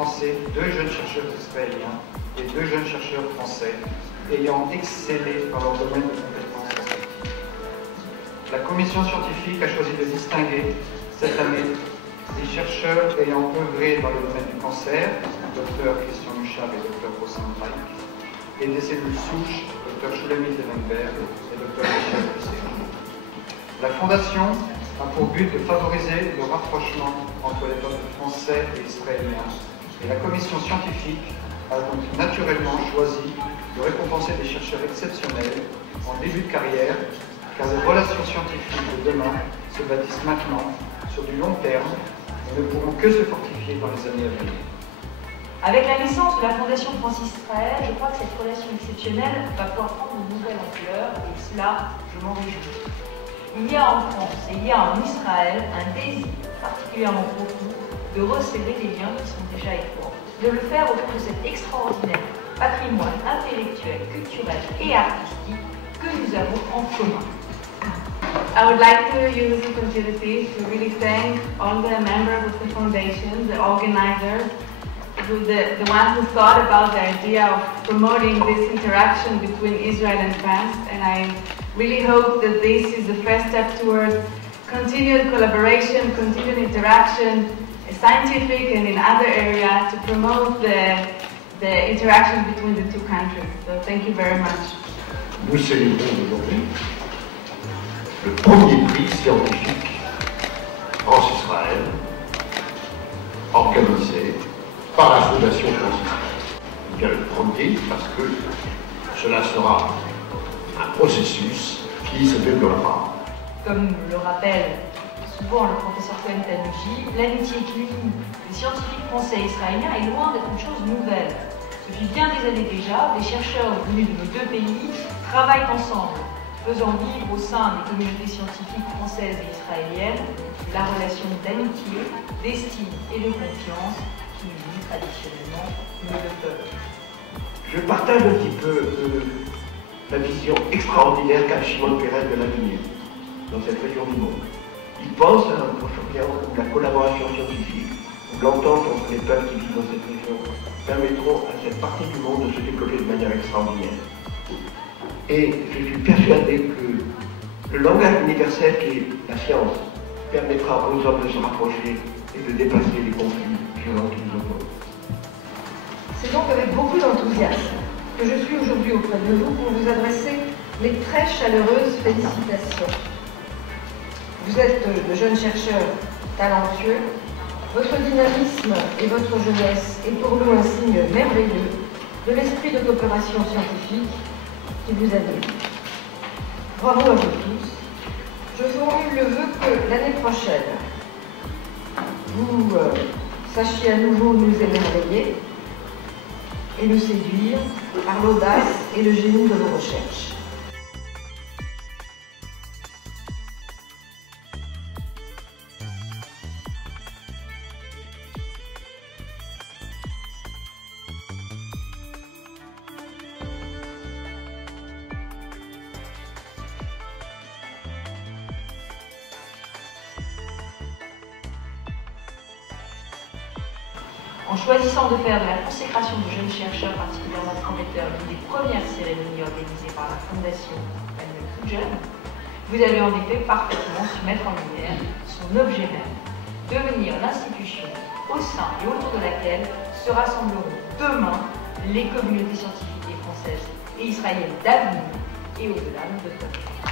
récompenser 2 jeunes chercheurs israéliens et 2 jeunes chercheurs français ayant excellé dans leur domaine de compétences. La commission scientifique a choisi de distinguer cette année les chercheurs ayant œuvré dans le domaine du cancer, Dr Christian Muchard et Dr Rossam Reich, et des cellules souches, Dr Shulamit Levenberg et Dr Michel Hussein. La Fondation a pour but de favoriser le rapprochement entre les peuples français et israéliens, et la commission scientifique a donc naturellement choisi de récompenser des chercheurs exceptionnels en début de carrière, car les relations scientifiques de demain se bâtissent maintenant sur du long terme et ne pourront que se fortifier dans les années à venir. Avec la naissance de la Fondation Francis Israël, je crois que cette relation exceptionnelle va pouvoir prendre une nouvelle ampleur et cela, je m'en réjouis. Il y a en France et il y a en Israël un désir particulièrement profond de resserrer les liens qui sont déjà étroits, de le faire autour de cet extraordinaire patrimoine intellectuel, culturel et artistique que nous avons en commun. I would like to use this opportunity to really thank all the members of the foundation, the organizers, the ones who thought about the idea of promoting this interaction between Israel and France, and I really hope that this is the first step towards continued collaboration, continued interaction, scientific and in other areas, to promote the interaction between the two countries. So thank you very much. Nous célébrons aujourd'hui le premier prix scientifique France-Israël organisé par la Fondation France-Israël. Bien le premier parce que cela sera un processus qui se développera. Comme le rappelle souvent le professeur Cohen Tanuji, l'amitié qui unit les scientifiques français et israéliens est loin d'être une chose nouvelle. Depuis bien des années déjà, des chercheurs venus de nos 2 pays travaillent ensemble, faisant vivre au sein des communautés scientifiques françaises et israéliennes la relation d'amitié, d'estime et de confiance qui unit traditionnellement nos 2 peuples. Je partage un petit peu la vision extraordinaire qu'a Shimon Peres de l'avenir dans cette région du monde. Il pense à un Proche-Orient où la collaboration scientifique, où l'entente entre les peuples qui vivent dans cette région permettront à cette partie du monde de se développer de manière extraordinaire. Et je suis persuadé que le langage universel qui est la science permettra aux hommes de se rapprocher et de dépasser les conflits violents qui nous opposent. C'est donc avec beaucoup d'enthousiasme que je suis aujourd'hui auprès de vous pour vous adresser mes très chaleureuses félicitations. Vous êtes de jeunes chercheurs talentueux. Votre dynamisme et votre jeunesse est pour nous un signe merveilleux de l'esprit de coopération scientifique qui vous anime. Bravo à vous tous. Je formule le vœu que l'année prochaine, vous sachiez à nouveau nous émerveiller et nous séduire par l'audace et le génie de vos recherches. En choisissant de faire de la consécration de jeunes chercheurs particulièrement prometteurs l'une des premières cérémonies organisées par la Fondation Emmanuel Toutjeune, vous avez en effet parfaitement su mettre en lumière son objet même, devenir l'institution au sein et autour de laquelle se rassembleront demain les communautés scientifiques et françaises et israéliennes d'avenir et au-delà de notre peuple.